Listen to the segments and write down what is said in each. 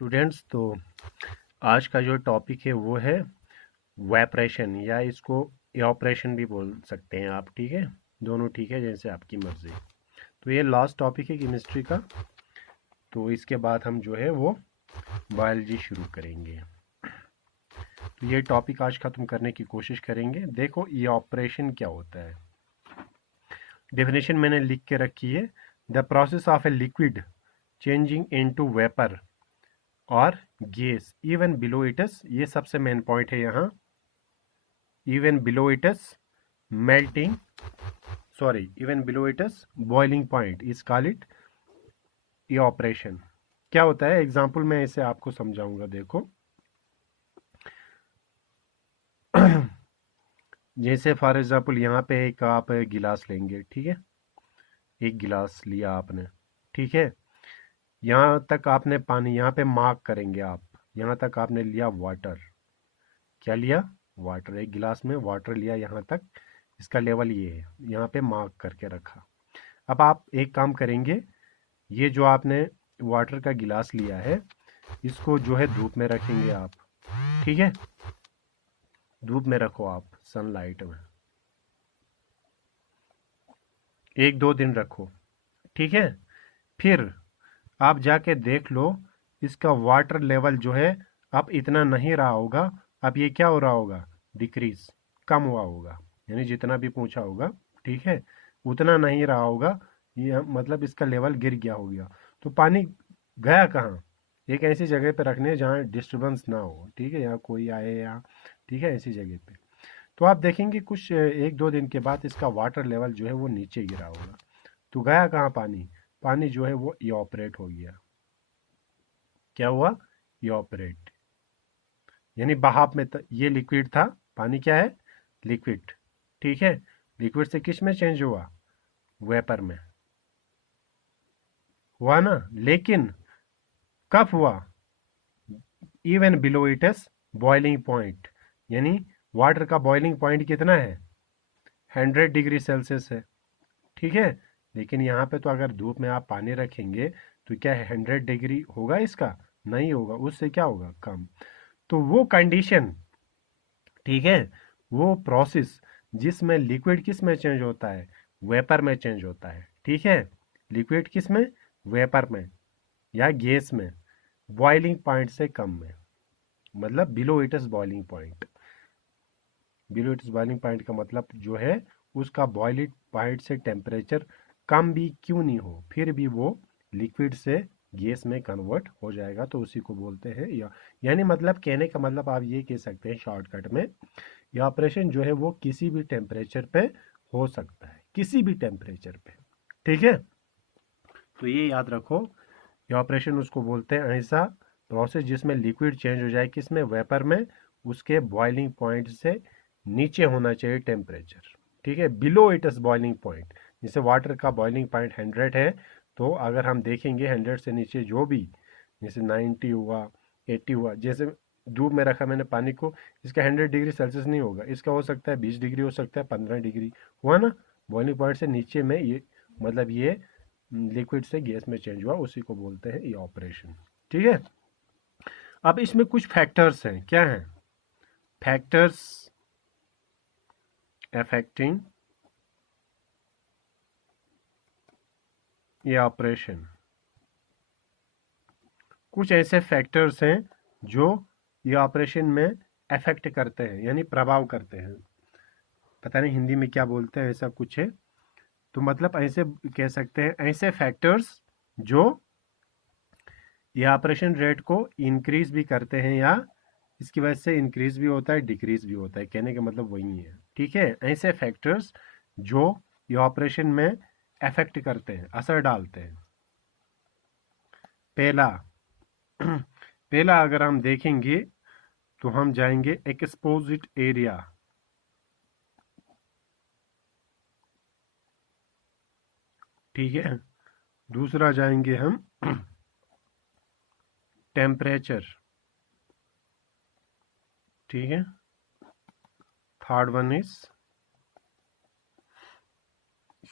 Students, तो आज का जो टॉपिक है वो है वेपरेशन, या इसको एवापरेशन भी बोल सकते हैं आप। ठीक है, दोनों ठीक है, जैसे आपकी मर्जी। तो ये लास्ट टॉपिक है केमिस्ट्री का। तो इसके बाद हम जो है वो बायोलॉजी शुरू करेंगे। तो ये टॉपिक आज ख़त्म करने की कोशिश करेंगे। देखो, एवापरेशन क्या होता है। डेफिनेशन मैंने लिख के रखी है। The process of a liquid changing into vapour और गैस इवन बिलो इटस, ये सबसे मेन पॉइंट है यहाँ। Even below its melting, sorry, even below its boiling point is call it evaporation. क्या होता है, एग्जांपल मैं इसे आपको समझाऊंगा। देखो, जैसे फॉर एग्जांपल यहाँ पे एक आप गिलास लेंगे। ठीक है, एक गिलास लिया आपने। ठीक है, यहाँ तक आपने पानी, यहाँ पे मार्क करेंगे आप। यहाँ तक आपने लिया वाटर। क्या लिया? वाटर। एक गिलास में वाटर लिया यहाँ तक, इसका लेवल ये है, यहाँ पे मार्क करके रखा। अब आप एक काम करेंगे, ये जो आपने वाटर का गिलास लिया है, इसको जो है धूप में रखेंगे आप। ठीक है, धूप में रखो आप, सनलाइट में, 1-2 दिन रखो। ठीक है, फिर आप जाके देख लो, इसका वाटर लेवल जो है अब इतना नहीं रहा होगा। अब ये क्या हो रहा होगा? डिक्रीज, कम हुआ होगा। यानी जितना भी पूछा होगा, ठीक है, उतना नहीं रहा होगा। ये मतलब इसका लेवल गिर गया हो गया। तो पानी गया कहाँ? एक ऐसी जगह पे रखने जहाँ डिस्टर्बेंस ना हो। ठीक है, या कोई आए, या ठीक है, ऐसी जगह पे। तो आप देखेंगे कुछ 1-2 दिन के बाद इसका वाटर लेवल जो है वो नीचे गिरा होगा। तो गया कहाँ पानी? पानी जो है वो इवापरेट हो गया। क्या हुआ? इवापरेट, यानी बहाव में। ये लिक्विड था, पानी क्या है? लिक्विड। ठीक है, लिक्विड से किस में चेंज हुआ? वेपर में। हुआ ना? लेकिन कब हुआ? Even below it's boiling point. यानी वाटर का बॉइलिंग पॉइंट कितना है? 100 डिग्री सेल्सियस है। ठीक है, लेकिन यहाँ पे तो अगर धूप में आप पानी रखेंगे तो क्या 100 डिग्री होगा इसका? नहीं होगा, उससे क्या होगा? कम। तो वो कंडीशन, ठीक है, वो प्रोसेस जिसमें लिक्विड किस में चेंज होता है? वेपर में चेंज होता है। ठीक है, लिक्विड किस में? वेपर में या गैस में, बॉइलिंग पॉइंट से कम में, मतलब below it's boiling point. Below it's boiling point का मतलब जो है, उसका बॉइलिंग पॉइंट से टेम्परेचर कम भी क्यों नहीं हो, फिर भी वो लिक्विड से गैस में कन्वर्ट हो जाएगा। तो उसी को बोलते हैं यानी मतलब कहने का मतलब आप ये कह सकते हैं शॉर्टकट में, ये ऑपरेशन जो है वो किसी भी टेम्परेचर पे हो सकता है, किसी भी टेम्परेचर पे। ठीक है, तो ये याद रखो, ये ऑपरेशन उसको बोलते हैं ऐसा प्रोसेस जिसमें लिक्विड चेंज हो जाए किस में? वेपर में। उसके बॉइलिंग पॉइंट से नीचे होना चाहिए टेम्परेचर। ठीक है, बिलो इट्स बॉइलिंग पॉइंट। जैसे वाटर का बॉइलिंग पॉइंट 100 है, तो अगर हम देखेंगे 100 से नीचे जो भी, जैसे 90 हुआ, 80 हुआ, जैसे धूप में रखा मैंने पानी को, इसका 100 डिग्री सेल्सियस नहीं होगा, इसका हो सकता है 20 डिग्री, हो सकता है 15 डिग्री। हुआ ना? बॉइलिंग पॉइंट से नीचे में ये, मतलब ये लिक्विड से गैस में चेंज हुआ, उसी को बोलते हैं ये ऑपरेशन। ठीक है, अब इसमें कुछ फैक्टर्स हैं। क्या हैं? फैक्टर्स अफेक्टिंग ये ऑपरेशन। कुछ ऐसे फैक्टर्स हैं जो ये ऑपरेशन में अफेक्ट करते हैं, यानी प्रभाव करते हैं। पता नहीं हिंदी में क्या बोलते हैं, ऐसा कुछ है। तो मतलब ऐसे कह सकते हैं, ऐसे फैक्टर्स जो ये ऑपरेशन रेट को इंक्रीज भी करते हैं, या इसकी वजह से इंक्रीज भी होता है, डिक्रीज भी होता है। कहने का मतलब वही है। ठीक है, ऐसे फैक्टर्स जो ये ऑपरेशन में अफेक्ट करते हैं, असर डालते हैं। पहला पहला अगर हम देखेंगे तो हम जाएंगे एक्सपोजिट एरिया। ठीक है, दूसरा जाएंगे हम टेम्परेचर। ठीक है, third one is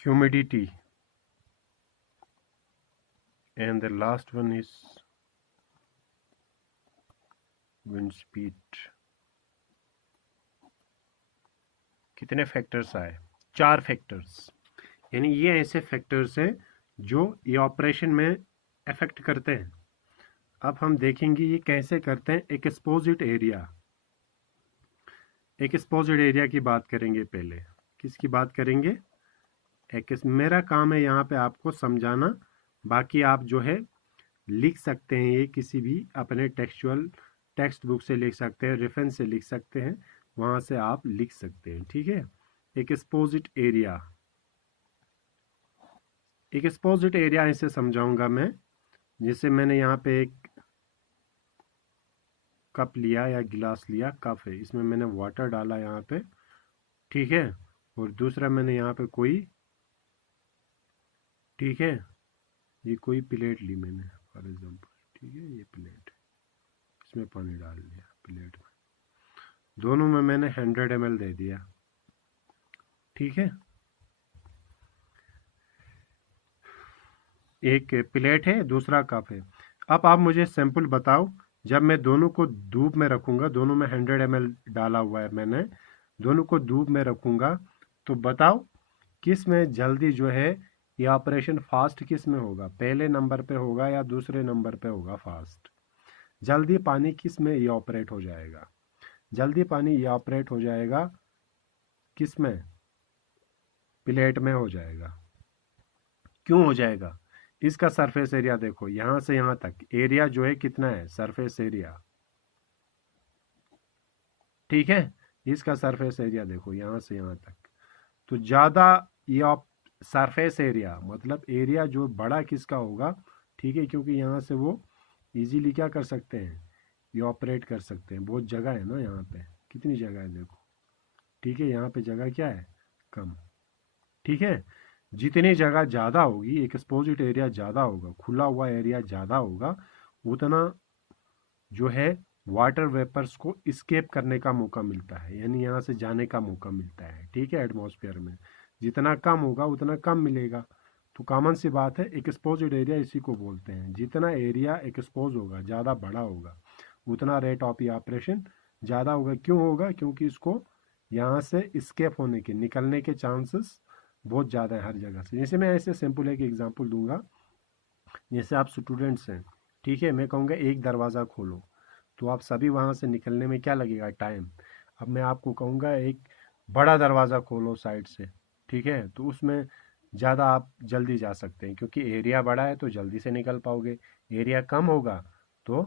humidity, and the last one is wind speed, कितने फैक्टर्स आए? 4 फैक्टर्स। यानी ये ऐसे फैक्टर्स हैं जो इवापोरेशन में अफेक्ट करते हैं। अब हम देखेंगे ये कैसे करते हैं। एक्सपोज्ड एरिया, एक्सपोज्ड एरिया की बात करेंगे पहले। किसकी बात करेंगे? मेरा काम है यहाँ पे आपको समझाना, बाकी आप जो है लिख सकते हैं, ये किसी भी अपने टेक्स्ट बुक से लिख सकते हैं, रेफरेंस से लिख सकते हैं, वहाँ से आप लिख सकते हैं, ठीक है। एक्सपोज्ड एरिया, एक्सपोज्ड एरिया इसे समझाऊंगा मैं। जैसे मैंने यहाँ पे एक कप लिया या गिलास लिया, कप है, इसमें मैंने वाटर डाला यहाँ पे, ठीक है, और दूसरा मैंने यहाँ पे कोई, ठीक है, ये कोई प्लेट ली मैंने फॉर एग्जांपल, ठीक है, ये प्लेट, इसमें पानी डाल दिया प्लेट में, दोनों में मैंने 100 ml दे दिया, ठीक है। एक प्लेट है, दूसरा कप है। अब आप मुझे सैंपल बताओ, जब मैं दोनों को धूप में रखूंगा, दोनों में 100 ml डाला हुआ है मैंने, दोनों को धूप में रखूंगा, तो बताओ किस में जल्दी जो है ये ऑपरेशन फास्ट किस में होगा? पहले नंबर पे होगा या दूसरे नंबर पे होगा फास्ट? जल्दी पानी किस में ये ऑपरेट हो जाएगा? जल्दी पानी ये ऑपरेट हो जाएगा किस में? प्लेट में हो जाएगा। क्यों हो जाएगा? इसका सरफेस एरिया देखो, यहां से यहां तक एरिया जो है कितना है? सरफेस एरिया, ठीक है। इसका सरफेस एरिया देखो यहां से यहां तक, तो ज्यादा ये सरफेस एरिया मतलब एरिया जो बड़ा किसका होगा, ठीक है, क्योंकि यहाँ से वो इजीली क्या कर सकते हैं, ये ऑपरेट कर सकते हैं। बहुत जगह है ना यहाँ पे, कितनी जगह है देखो, ठीक है, यहाँ पे जगह क्या है? कम, ठीक है। जितनी जगह ज़्यादा होगी, एक्सपोज्ड एरिया ज़्यादा होगा, खुला हुआ एरिया ज़्यादा होगा, उतना जो है वाटर वेपर्स को स्केप करने का मौका मिलता है, यानी यहाँ से जाने का मौका मिलता है, ठीक है। एटमॉस्फेयर में जितना कम होगा उतना कम मिलेगा, तो कॉमन सी बात है, एक्सपोज्ड एरिया इसी को बोलते हैं। जितना एरिया एक्सपोज होगा, ज़्यादा बड़ा होगा, उतना रेट ऑफ ऑपरेशन ज़्यादा होगा। क्यों होगा? क्योंकि इसको यहाँ से स्केप होने के, निकलने के चांसेस बहुत ज़्यादा है हर जगह से। जैसे मैं ऐसे सिंपल एक एग्जांपल दूंगा, जैसे आप स्टूडेंट्स हैं, ठीक है, मैं कहूँगा एक दरवाज़ा खोलो, तो आप सभी वहाँ से निकलने में क्या लगेगा? टाइम। अब मैं आपको कहूँगा एक बड़ा दरवाज़ा खोलो साइड से, ठीक है, तो उसमें ज़्यादा आप जल्दी जा सकते हैं, क्योंकि एरिया बड़ा है तो जल्दी से निकल पाओगे। एरिया कम होगा तो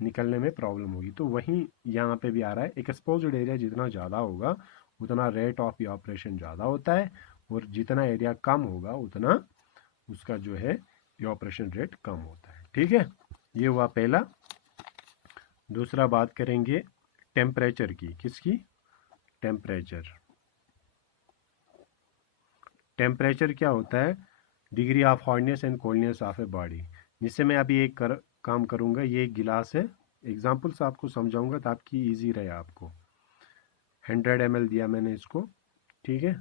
निकलने में प्रॉब्लम होगी। तो वहीं यहाँ पे भी आ रहा है, एक्सपोज्ड एरिया जितना ज़्यादा होगा उतना रेट ऑफ ऑपरेशन ज़्यादा होता है, और जितना एरिया कम होगा उतना उसका जो है ऑपरेशन रेट कम होता है, ठीक है। ये हुआ पहला। दूसरा बात करेंगे टेम्परेचर की। किसकी? टेम्परेचर। टेम्परेचर क्या होता है? Degree of hotness and coldness of a body. जिससे मैं अभी एक काम करूंगा, ये एक गिलास है, एग्जाम्पल से आपको समझाऊंगा ताकि इजी रहे आपको। 100 ml दिया मैंने इसको, ठीक है,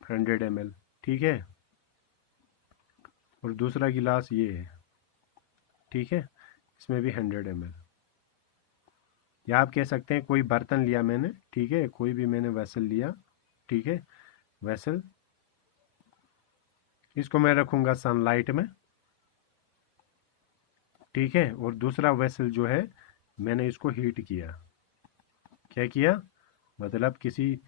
100 ml, ठीक है, और दूसरा गिलास ये है, ठीक है, इसमें भी 100 ml। या आप कह सकते हैं कोई बर्तन लिया मैंने, ठीक है, कोई भी मैंने वेसल लिया, ठीक है, वेसल, इसको मैं रखूंगा सनलाइट में, ठीक है, और दूसरा वेसल जो है मैंने इसको हीट किया। क्या किया? मतलब किसी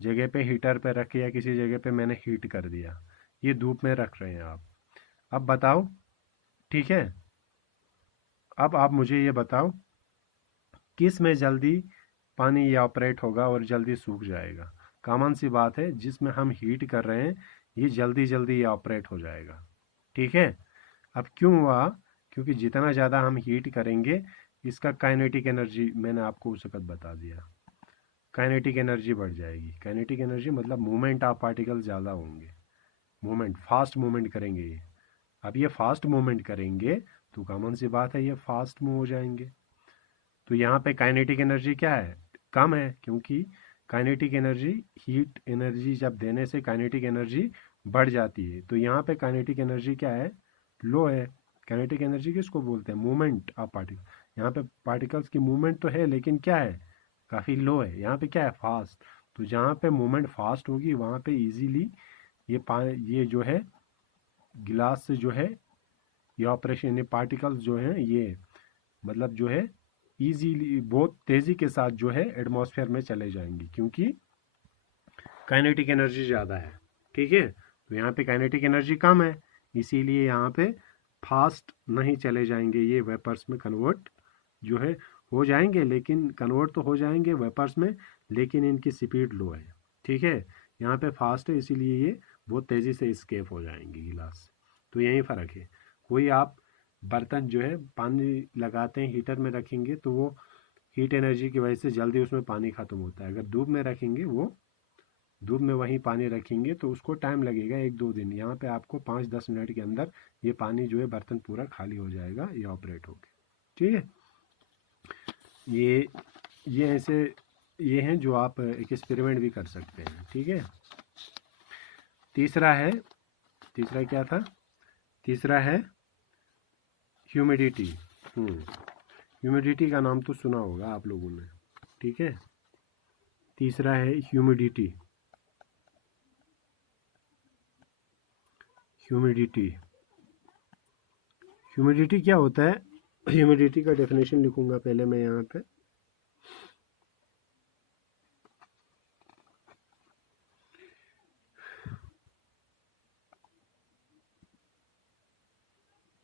जगह पे हीटर पे रख के या किसी जगह पे मैंने हीट कर दिया। ये धूप में रख रहे हैं आप। अब बताओ, ठीक है, अब आप मुझे ये बताओ किस में जल्दी पानी ये ऑपरेट होगा और जल्दी सूख जाएगा? कॉमन सी बात है, जिसमें हम हीट कर रहे हैं ये जल्दी जल्दी ये ऑपरेट हो जाएगा, ठीक है। अब क्यों हुआ? क्योंकि जितना ज़्यादा हम हीट करेंगे, इसका काइनेटिक एनर्जी मैंने आपको उस वक्त बता दिया, काइनेटिक एनर्जी बढ़ जाएगी। काइनेटिक एनर्जी मतलब मूवमेंट ऑफ पार्टिकल ज़्यादा होंगे, मूवमेंट, फास्ट मूवमेंट करेंगे ये। अब ये फास्ट मूवमेंट करेंगे तो कॉमन सी बात है ये फास्ट मूव हो जाएंगे। तो यहाँ पे काइनेटिक एनर्जी क्या है? कम है, क्योंकि काइनेटिक एनर्जी, हीट एनर्जी जब देने से काइनेटिक एनर्जी बढ़ जाती है। तो यहाँ पे काइनेटिक एनर्जी क्या है? लो है। काइनेटिक एनर्जी किसको बोलते हैं? Movement of particle. यहाँ पे पार्टिकल्स की मूवमेंट तो है लेकिन क्या है, काफ़ी लो है। यहाँ पे क्या है, फास्ट। तो जहाँ पे मूवमेंट फास्ट होगी वहाँ पे इजीली ये जो है गिलास से जो है ये ऑपरेशन, ये पार्टिकल्स जो हैं ये मतलब जो है इजीली बहुत तेज़ी के साथ जो है एटमॉस्फेयर में चले जाएंगी, क्योंकि काइनेटिक एनर्जी ज़्यादा है। ठीक है, तो यहाँ पे काइनेटिक एनर्जी कम है, इसीलिए यहाँ पे फास्ट नहीं चले जाएंगे, ये वेपर्स में कन्वर्ट जो है हो जाएंगे, लेकिन कन्वर्ट तो हो जाएंगे वेपर्स में, लेकिन इनकी स्पीड लो है। ठीक है, यहाँ पे फास्ट है इसीलिए ये बहुत तेज़ी से स्केप हो जाएंगे गिलास। तो यही फ़र्क है। कोई आप बर्तन जो है पानी लगाते हैं हीटर में रखेंगे तो वो हीट एनर्जी की वजह से जल्दी उसमें पानी ख़त्म होता है। अगर धूप में रखेंगे, वो धूप में वहीं पानी रखेंगे तो उसको टाइम लगेगा 1-2 दिन। यहाँ पे आपको 5-10 मिनट के अंदर ये पानी जो है बर्तन पूरा खाली हो जाएगा, ये ऑपरेट होके। ठीक है, ये ऐसे ये हैं जो आप एक एक्सपेरिमेंट भी कर सकते हैं। ठीक है, तीसरा क्या था? तीसरा है ह्यूमिडिटी। ह्यूमिडिटी का नाम तो सुना होगा आप लोगों ने। ठीक है, तीसरा है ह्यूमिडिटी। ह्यूमिडिटी क्या होता है? ह्यूमिडिटी का डेफिनेशन लिखूंगा पहले मैं यहाँ पे।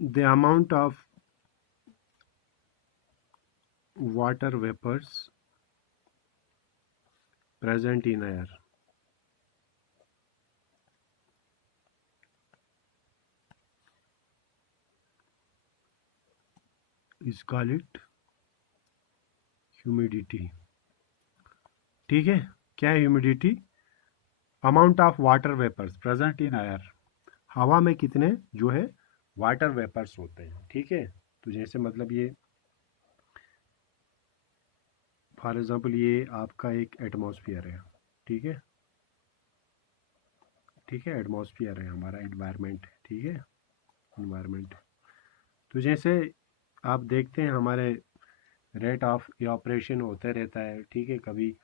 The amount of water vapors present in air is called humidity. ठीक है, क्या है humidity? Amount of water vapours present in air, हवा में कितने जो है वाटर वेपर्स होते हैं। ठीक है, तो जैसे मतलब ये फॉर एग्जांपल ये आपका एक एटमॉस्फेयर है। ठीक है, एटमॉस्फेयर है हमारा, एनवायरनमेंट है। ठीक है, एनवायरनमेंट। तो जैसे आप देखते हैं हमारे रेट ऑफ इवापोरेशन होते रहता है। ठीक है, कभी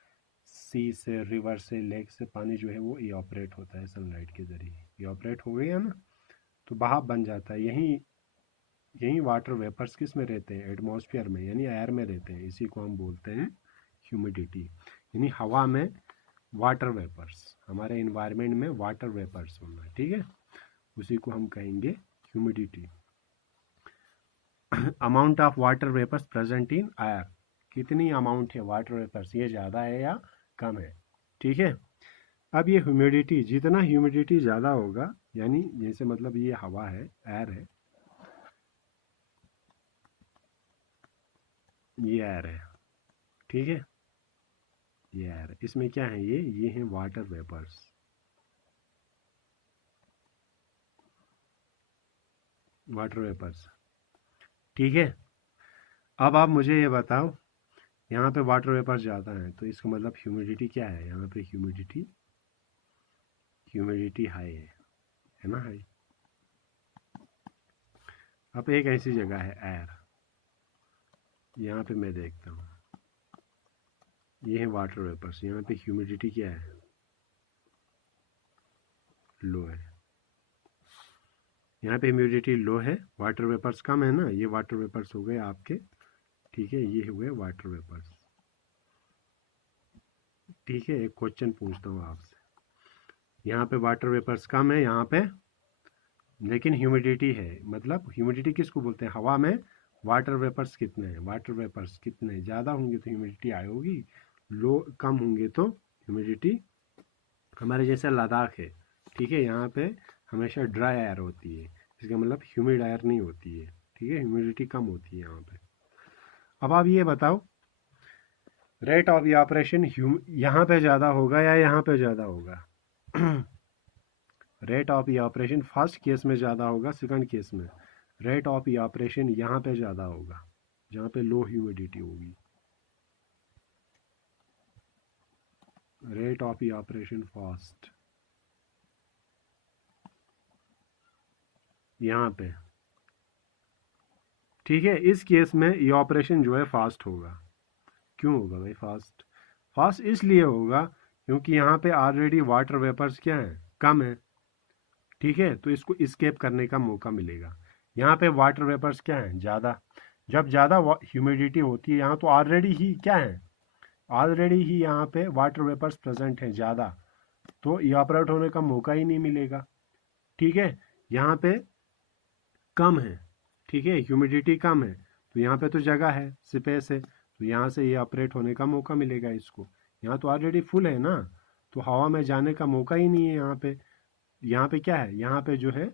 सी से, रिवर से, लेक से पानी जो है वो इवापोरेट होता है सनलाइट के ज़रिए। इवापोरेट हो गया ना, तो भाप बन जाता है। यही वाटर वेपर्स किस में रहते हैं? एटमॉस्फेयर में, यानी एयर में रहते हैं। इसी को हम बोलते हैं ह्यूमिडिटी, यानी हवा में वाटर वेपर्स, हमारे इन्वायरमेंट में वाटर वेपर्स होना। ठीक है, उसी को हम कहेंगे humidity. Amount of water vapours present in air, कितनी अमाउंट है वाटर वेपर्स, ये ज़्यादा है या कम है। ठीक है, अब ये ह्यूमिडिटी, जितना ह्यूमिडिटी ज़्यादा होगा, यानी जैसे मतलब ये हवा है, एयर है, ये एयर है। ठीक है, ये एयर, इसमें क्या है, ये हैं वाटर वेपर्स। Water vapours. ठीक है, अब आप मुझे ये बताओ, यहाँ पे वाटर वेपर्स ज़्यादा हैं तो इसका मतलब ह्यूमिडिटी क्या है? यहाँ पे ह्यूमिडिटी हाई है ना, हाई। अब एक ऐसी जगह है एयर, यहाँ पे मैं देखता हूँ, ये है वाटर वेपर्स, यहाँ पे ह्यूमिडिटी क्या है? लो है। यहाँ पे ह्यूमिडिटी लो है, वाटर वेपर्स कम है ना, ये वाटर वेपर्स हो गए आपके। ठीक है, ये हुए वाटर वेपर्स। ठीक है, एक क्वेश्चन पूछता हूँ आपसे, यहाँ पे वाटर वेपर्स कम है यहाँ पे, लेकिन ह्यूमिडिटी है। मतलब ह्यूमिडिटी किसको बोलते हैं? हवा में वाटर वेपर्स कितने हैं? वाटर वेपर्स कितने ज़्यादा होंगे तो ह्यूमिडिटी हाई होगी, लो कम होंगे तो ह्यूमिडिटी। हमारे जैसे लद्दाख है, ठीक है, यहाँ पे हमेशा ड्राई एयर होती है, इसका मतलब ह्यूमिड एयर नहीं होती है। ठीक है, ह्यूमिडिटी कम होती है यहाँ पे। अब आप ये बताओ, रेट ऑफ इवापोरेशन यहाँ पे ज़्यादा होगा या यहाँ पे ज़्यादा होगा? Rate of evaporation first case में ज़्यादा होगा, सेकंड केस में रेट ऑफ इवापोरेशन यहाँ पे ज़्यादा होगा, जहाँ पे लो ह्यूमिडिटी होगी। रेट ऑफ इवापोरेशन फास्ट यहाँ पे, ठीक है, इस केस में ये ऑपरेशन जो है फास्ट होगा। क्यों होगा भाई फास्ट? फास्ट इसलिए होगा क्योंकि यहाँ पे ऑलरेडी वाटर वेपर्स क्या है, कम है। ठीक है, तो इसको स्केप करने का मौका मिलेगा। यहाँ पे वाटर वेपर्स क्या है, ज़्यादा। जब ज़्यादा ह्यूमिडिटी होती है यहाँ, तो ऑलरेडी ही क्या है, ऑलरेडी ही यहाँ पे वाटर वेपर्स प्रेजेंट है ज़्यादा, तो इवापोरेट होने का मौका ही नहीं मिलेगा। ठीक है, यहाँ पे कम है। ठीक है, ह्यूमिडिटी कम है, तो यहाँ पे तो जगह है, स्पेस है, तो यहाँ से ये ऑपरेट होने का मौका मिलेगा इसको। यहाँ तो ऑलरेडी फुल है ना, तो हवा में जाने का मौका ही नहीं है यहाँ पे। यहाँ पे क्या है, यहाँ पे जो है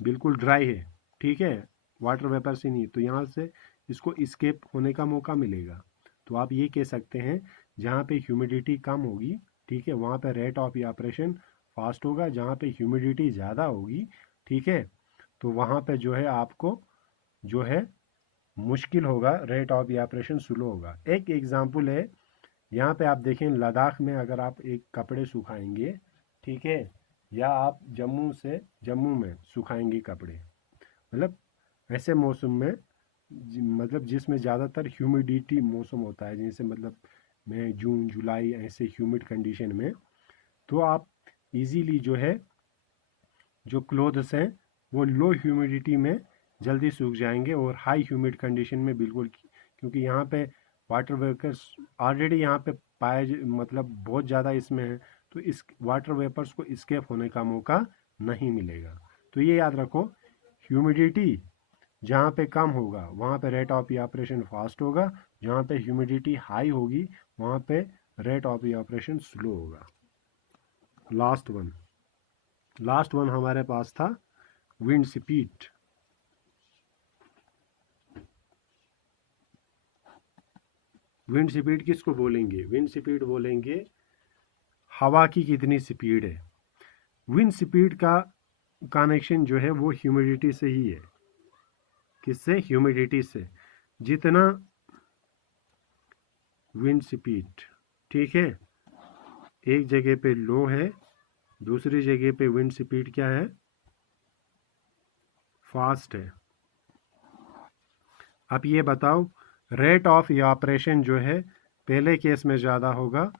बिल्कुल ड्राई है। ठीक है, वाटर वेपर से नहीं, तो यहाँ से इसको स्केप होने का मौका मिलेगा। तो आप ये कह सकते हैं जहाँ पे ह्यूमिडिटी कम होगी, ठीक है, वहाँ पे रेट ऑफ इवापोरेशन फास्ट होगा। जहाँ पे ह्यूमिडिटी ज़्यादा होगी, ठीक है, तो वहाँ पे जो है आपको जो है मुश्किल होगा, रेट ऑफ इवापोरेशन स्लो होगा। एक एग्जांपल है, यहाँ पे आप देखें लद्दाख में अगर आप एक कपड़े सुखाएंगे, ठीक है, या आप जम्मू में सुखाएंगे कपड़े, मतलब ऐसे मौसम में मतलब जिसमें ज़्यादातर ह्यूमिडिटी मौसम होता है, जैसे मतलब मई जून जुलाई ऐसे ह्यूमिड कंडीशन में, तो आप इजीली जो है जो क्लोथ्स हैं वो लो ह्यूमिडिटी में जल्दी सूख जाएंगे, और हाई ह्यूमिड कंडीशन में बिल्कुल, क्योंकि यहाँ पे वाटर वेपर्स ऑलरेडी यहाँ पे मतलब बहुत ज़्यादा इसमें है, तो इस वाटर वेपर्स को स्केप होने का मौका नहीं मिलेगा। तो ये याद रखो, ह्यूमिडिटी जहाँ पे कम होगा वहाँ पे रेट ऑफ इवापोरेशन फास्ट होगा, जहाँ पे ह्यूमिडिटी हाई होगी वहाँ पे रेट ऑफ इवापोरेशन स्लो होगा। लास्ट वन हमारे पास था विंड स्पीड। विंड स्पीड किसको बोलेंगे? विंड स्पीड बोलेंगे हवा की कितनी स्पीड है। विंड स्पीड का कनेक्शन जो है वो ह्यूमिडिटी से ही है। किससे? ह्यूमिडिटी से। जितना विंड स्पीड, ठीक है, एक जगह पे लो है, दूसरी जगह पे विंड स्पीड क्या है, फास्ट है। अब ये बताओ, रेट ऑफ इवापोरेशन जो है पहले केस में ज़्यादा होगा,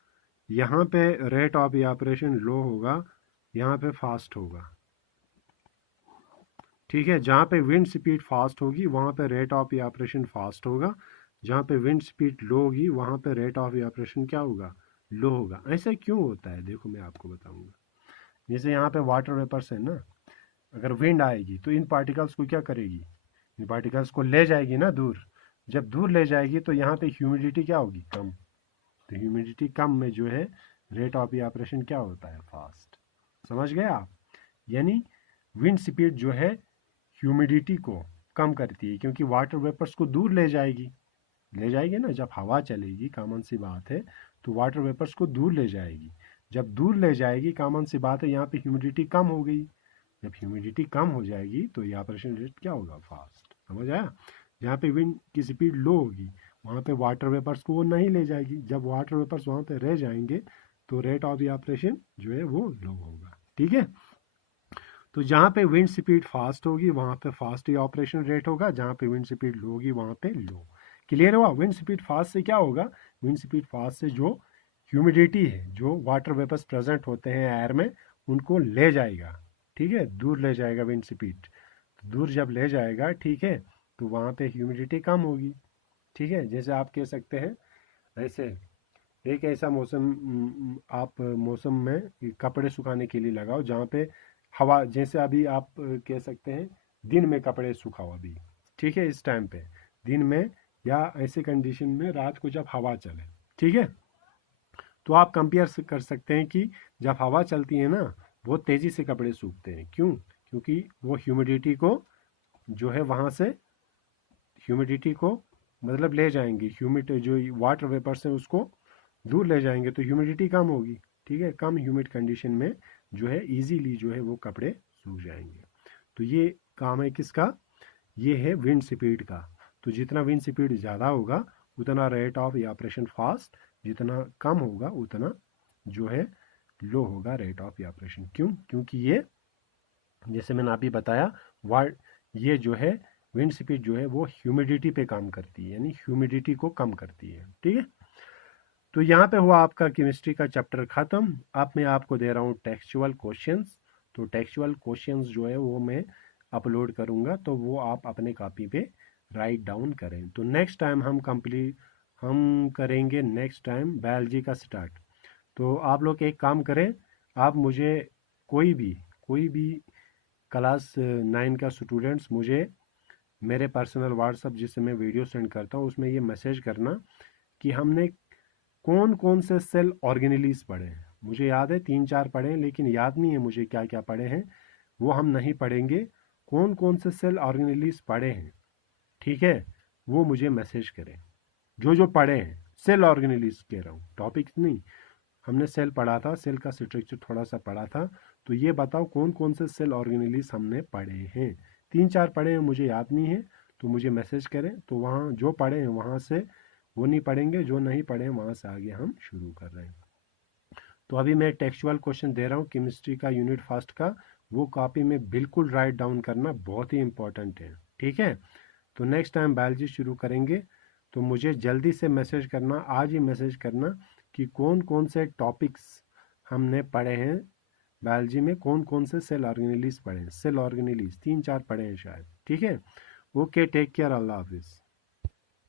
यहाँ पे रेट ऑफ इवापोरेशन लो होगा, यहाँ पे फास्ट होगा। ठीक है, जहाँ पे विंड स्पीड फास्ट होगी वहाँ पे रेट ऑफ इवापोरेशन फास्ट होगा, जहाँ पे विंड स्पीड लो होगी वहाँ पे रेट ऑफ इवापोरेशन क्या होगा, लो होगा। ऐसा क्यों होता है देखो मैं आपको बताऊंगा। जैसे यहाँ पे वाटर वेपर्स है ना, अगर विंड आएगी तो इन पार्टिकल्स को क्या करेगी, इन पार्टिकल्स को ले जाएगी ना दूर। जब दूर ले जाएगी तो यहाँ पे ह्यूमिडिटी क्या होगी, कम। तो ह्यूमिडिटी कम में जो है रेट ऑफ इवापोरेशन क्या होता है, फास्ट। समझ गए आप? यानी विंड स्पीड जो है ह्यूमिडिटी को कम करती है, क्योंकि वाटर वेपर्स को दूर ले जाएगी ना। जब हवा चलेगी, कॉमन सी बात है, तो वाटर वेपर्स को दूर ले जाएगी। जब दूर ले जाएगी, कॉमन सी बात है, यहाँ पे ह्यूमिडिटी कम हो गई। जब ह्यूमिडिटी कम हो जाएगी तो इवापोरेशन रेट क्या होगा, फास्ट। समझ आया? जहाँ पे विंड की स्पीड लो होगी वहाँ पे वाटर वेपर्स को वो नहीं ले जाएगी। जब वाटर वेपर्स वहाँ पे रह जाएंगे तो रेट ऑफ इवापोरेशन जो है वो लो होगा। ठीक है, तो जहाँ पे विंड स्पीड फास्ट होगी वहाँ पे फास्ट इवापोरेशन रेट होगा, जहाँ पे विंड स्पीड लो होगी वहाँ पे लो। क्लियर हुआ? विंड स्पीड फास्ट से क्या होगा, विंड स्पीड फास्ट से जो ह्यूमिडिटी है, जो वाटर वेपर्स प्रेजेंट होते हैं एयर में, उनको ले जाएगा। ठीक है, दूर ले जाएगा विंड स्पीड। दूर जब ले जाएगा, ठीक है, तो वहाँ पे ह्यूमिडिटी कम होगी। ठीक है, जैसे आप कह सकते हैं ऐसे एक ऐसा मौसम आप मौसम में कपड़े सुखाने के लिए लगाओ जहाँ पे हवा, जैसे अभी आप कह सकते हैं दिन में कपड़े सुखाओ अभी, ठीक है, इस टाइम पे दिन में, या ऐसे कंडीशन में रात को जब हवा चले, ठीक है, तो आप कंपेयर कर सकते हैं कि जब हवा चलती है ना बहुत तेज़ी से कपड़े सूखते हैं। क्यों? क्योंकि वो ह्यूमिडिटी को जो है वहाँ से ह्यूमिडिटी को मतलब ले जाएंगे, ह्यूमिड जो वाटर वेपर्स हैं उसको दूर ले जाएंगे, तो ह्यूमिडिटी कम होगी। ठीक है, कम ह्यूमिड कंडीशन में जो है इजीली जो है वो कपड़े सूख जाएंगे। तो ये काम है किसका, ये है विंड स्पीड का। तो जितना विंड स्पीड ज़्यादा होगा उतना रेट ऑफ इवापोरेशन फास्ट, जितना कम होगा उतना जो है लो होगा रेट ऑफ इवापोरेशन। क्यों? क्योंकि ये जैसे मैंने अभी बताया, ये जो है विंड स्पीड जो है वो ह्यूमिडिटी पे काम करती है, यानी ह्यूमिडिटी को कम करती है। ठीक है, तो यहाँ पे हुआ आपका केमिस्ट्री का चैप्टर खत्म। अब मैं आपको दे रहा हूँ टेक्सचुअल क्वेश्चंस। तो टेक्सचुअल क्वेश्चंस जो है वो मैं अपलोड करूँगा, तो वो आप अपने कॉपी पे राइट डाउन करें। तो नेक्स्ट टाइम हम करेंगे नेक्स्ट टाइम बायोलॉजी का स्टार्ट। तो आप लोग एक काम करें, आप मुझे कोई भी क्लास 9 का स्टूडेंट्स मुझे मेरे पर्सनल व्हाट्सअप जिससे मैं वीडियो सेंड करता हूँ उसमें ये मैसेज करना कि हमने कौन कौन से सेल ऑर्गेनेलीज पढ़े हैं। मुझे याद है 3-4 पढ़े हैं, लेकिन याद नहीं है मुझे क्या क्या पढ़े हैं, वो हम नहीं पढ़ेंगे। कौन कौन से सेल ऑर्गेनेलीज पढ़े हैं, ठीक है, वो मुझे मैसेज करें। जो जो पढ़े हैं, सेल ऑर्गेनेलीज कह रहा हूँ, टॉपिक नहीं। हमने सेल पढ़ा था, सेल का स्ट्रक्चर थोड़ा सा पढ़ा था, तो ये बताओ कौन कौन से सेल ऑर्गेनेलीज हमने पढ़े हैं। 3-4 पढ़े हैं, मुझे याद नहीं है, तो मुझे मैसेज करें। तो वहाँ जो पढ़े हैं वहाँ से वो नहीं पढ़ेंगे, जो नहीं पढ़े हैं वहाँ से आगे हम शुरू कर रहे हैं। तो अभी मैं टेक्सचुअल क्वेश्चन दे रहा हूँ केमिस्ट्री का यूनिट फर्स्ट का, वो कॉपी में बिल्कुल राइट डाउन करना बहुत ही इंपॉर्टेंट है। ठीक है, तो नेक्स्ट टाइम बायोलॉजी शुरू करेंगे, तो मुझे जल्दी से मैसेज करना, आज ही मैसेज करना कि कौन कौन से टॉपिक्स हमने पढ़े हैं बायोलॉजी में, कौन कौन से सेल ऑर्गेनेलीज पढ़े हैं। सेल ऑर्गेनेलीज 3-4 पढ़े हैं शायद। ठीक है, ओके, टेक केयर, अल्लाह हाफिज़।